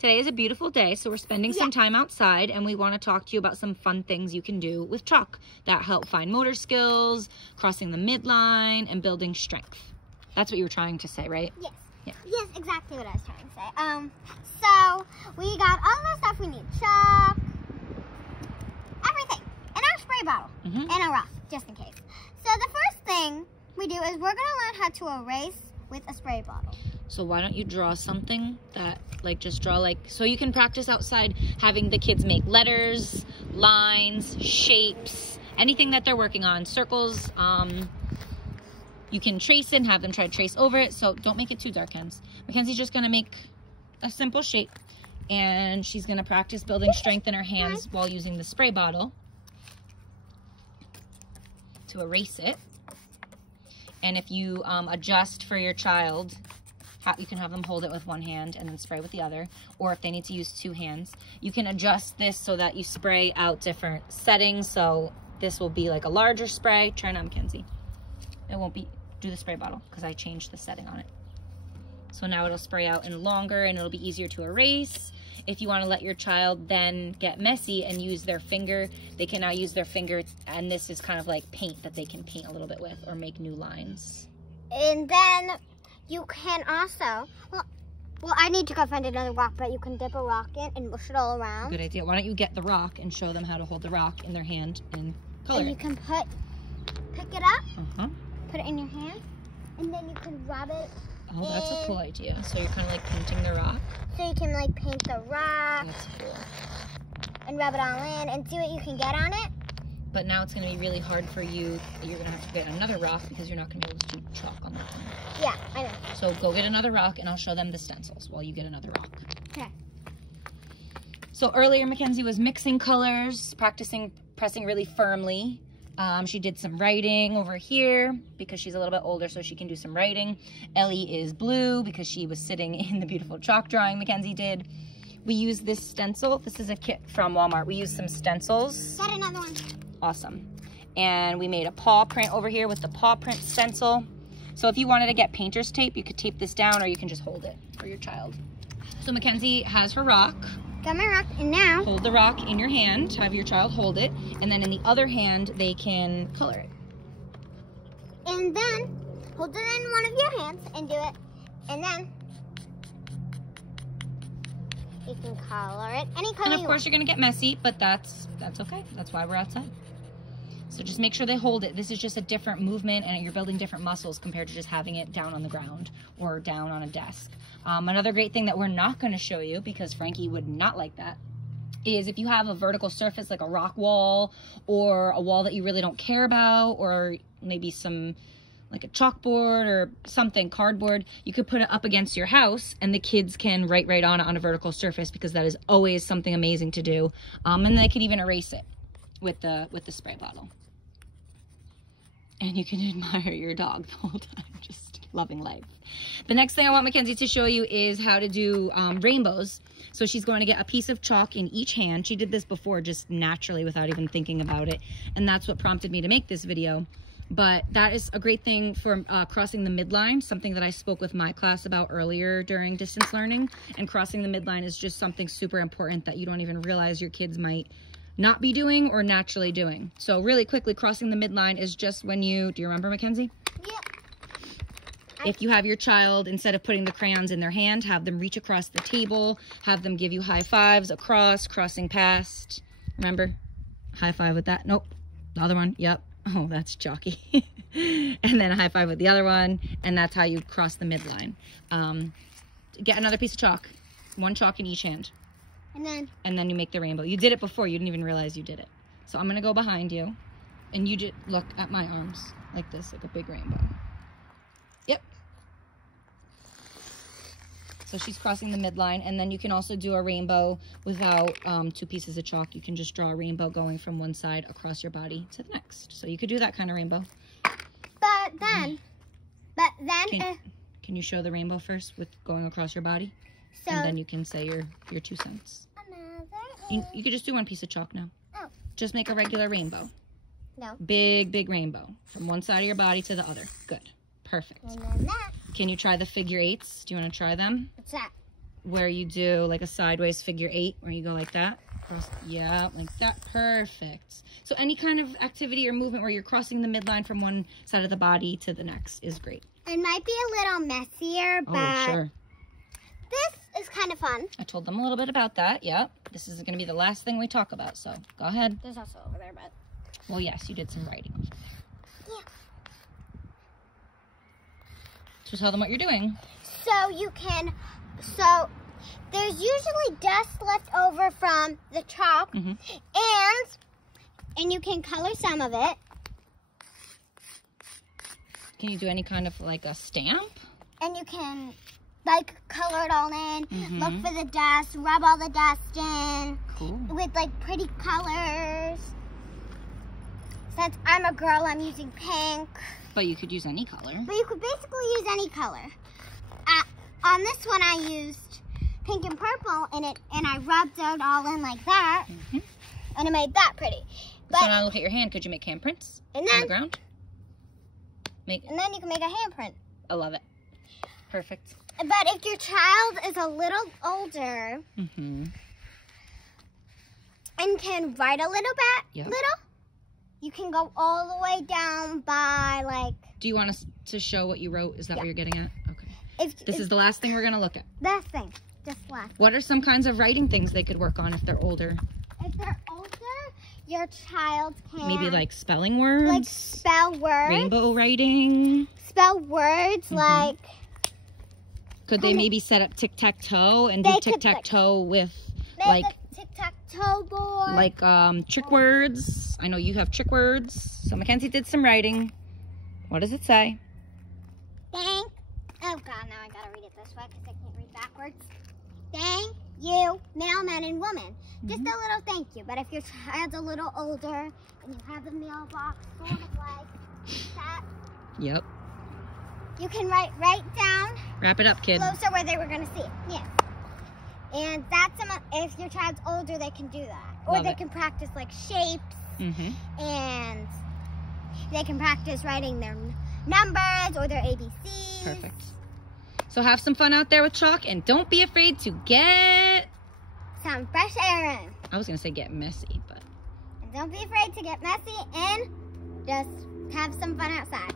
Today is a beautiful day, so we're spending some time outside, and we want to talk to you about some fun things you can do with chalk that help fine motor skills, crossing the midline, and building strength. That's what you were trying to say, right? Yes. Yeah. Yes, exactly what I was trying to say. So we got all the stuff we need: chalk, everything, and our spray bottle, and a rock, just in case. So the first thing we do is we're gonna learn how to erase with a spray bottle. So why don't you draw something that, just draw so you can practice outside having the kids make letters, lines, shapes, anything that they're working on, circles. You can trace it and have them try to trace over it. So don't make it too dark, Kenz. Mackenzie's just gonna make a simple shape, and she's gonna practice building strength in her hands while using the spray bottle to erase it. And if you adjust for your child, you can have them hold it with one hand and then spray with the other, or if they need to use two hands, you can adjust this so that you spray out different settings. So this will be like a larger spray. Try now, Mackenzie. It won't be, do the spray bottle because I changed the setting on it. So now it'll spray out in longer and it'll be easier to erase. If you want to let your child then get messy and use their finger, they can now use their finger, and this is kind of like paint that they can paint a little bit with or make new lines. And then you can also, well, I need to go find another rock, but you can dip a rock in and mush it all around. Good idea. Why don't you get the rock and show them how to hold the rock in their hand and color and it. You can pick it up, put it in your hand, and then you can rub it. Oh, that's a cool idea. So you're kind of like painting the rock. So you can paint the rock. That's cool. And rub it all in and see what you can get on it. But now it's going to be really hard for you. You're going to have to get another rock because you're not going to be able to do chalk on that one. Yeah, I know. So go get another rock and I'll show them the stencils while you get another rock. Okay. So earlier Mackenzie was mixing colors, practicing pressing really firmly. She did some writing over here because she's a little bit older, so she can do some writing. Ellie is blue because she was sitting in the beautiful chalk drawing Mackenzie did. We used this stencil. This is a kit from Walmart. We used some stencils. Got another one. Awesome. And we made a paw print over here with the paw print stencil. So if you wanted to get painter's tape, you could tape this down or you can just hold it for your child. So Mackenzie has her rock. Got my rock, and now Hold the rock in your hand, have your child hold it, and then in the other hand, they can color it. And then hold it in one of your hands and do it. And then you can color it any color. And of course you're gonna get messy, but that's okay. That's why we're outside. So just make sure they hold it. This is just a different movement and you're building different muscles compared to just having it down on the ground or down on a desk. Another great thing that we're not gonna show you, because Frankie would not like that, is if you have a vertical surface like a rock wall or a wall that you really don't care about, or maybe some like a chalkboard or something, cardboard, you could put it up against your house and the kids can write right on it on a vertical surface, because that is always something amazing to do. And they could even erase it with the spray bottle. And you can admire your dog the whole time, just loving life. The next thing I want Mackenzie to show you is how to do rainbows. So she's going to get a piece of chalk in each hand. She did this before just naturally without even thinking about it. And that's what prompted me to make this video. But that is a great thing for crossing the midline, something that I spoke with my class about earlier during distance learning. And crossing the midline is just something super important that you don't even realize your kids might not be doing or naturally doing. So really quickly, crossing the midline is just when you, do you remember, Mackenzie? Yep. If you have your child, instead of putting the crayons in their hand, have them reach across the table, have them give you high fives across, crossing past. Remember? High five with that. Nope. The other one. Yep. Oh, that's chalky. And then a high five with the other one. And that's how you cross the midline. Get another piece of chalk. One chalk in each hand. And then you make the rainbow. You did it before. You didn't even realize you did it. So I'm going to go behind you. And you just look at my arms like this, like a big rainbow. Yep. So she's crossing the midline. And then you can also do a rainbow without two pieces of chalk. You can just draw a rainbow going from one side across your body to the next. So you could do that kind of rainbow. But then, can you show the rainbow first with going across your body? So, and then you can say your 2 cents. You could just do one piece of chalk now. Oh. Just make a regular rainbow. No. Big, big rainbow. From one side of your body to the other. Good. Perfect. And then that. Can you try the figure 8s? Do you want to try them? What's that? where you do like a sideways figure 8, where you go like that. Yeah, like that. Perfect. So any kind of activity or movement where you're crossing the midline from one side of the body to the next is great. It might be a little messier, but Oh, sure. this is kind of fun. I told them a little bit about that. Yep. This is going to be the last thing we talk about, so go ahead. There's also over there, but... Well, yes, you did some writing over there. Yeah. So tell them what you're doing. So you can... So there's usually dust left over from the chalk, Mm-hmm. and you can color some of it. Can you do any kind of like a stamp? And you can like color it all in, Mm-hmm. look for the dust, rub all the dust in Cool. with like pretty colors. Since I'm a girl, I'm using pink. But you could use any color. But you could basically use any color. On this one, I used pink and purple in it, and I rubbed it all in like that, Mm-hmm. and it made that pretty. So now look at your hand. Could you make handprints And on the then, ground? and then you can make a handprint. I love it. Perfect. But if your child is a little older Mm-hmm. and can write a little bit, Yep. you can go all the way down by like. Do you want us to show what you wrote? Is that what you're getting at? Okay. This If is the last thing we're going to look at. that thing, just last. What are some kinds of writing things they could work on if they're older? If they're older, your child can Maybe like spelling words? like spell words. Rainbow writing? Spell words like. Could they Kinda- maybe set up tic-tac-toe and do They could, tic-tac-toe with Make like a tic-tac-toe board. trick words? I know you have trick words. So Mackenzie did some writing. What does it say? Thank. Oh God, now I gotta read it this way because I can't read backwards. Thank you, mailman and woman. Just a little thank you. But if your child's a little older and you have the mailbox sort of like that, Yep. you can write right down Wrap it up, kid. closer where they were gonna see it. Yeah. And that's if your child's older, they can do that, or Love they it. can practice like shapes. Mm-hmm. And they can practice writing their numbers or their ABCs. Perfect. So have some fun out there with chalk and don't be afraid to get... Some fresh air in. I was going to say get messy, but... And don't be afraid to get messy and just have some fun outside.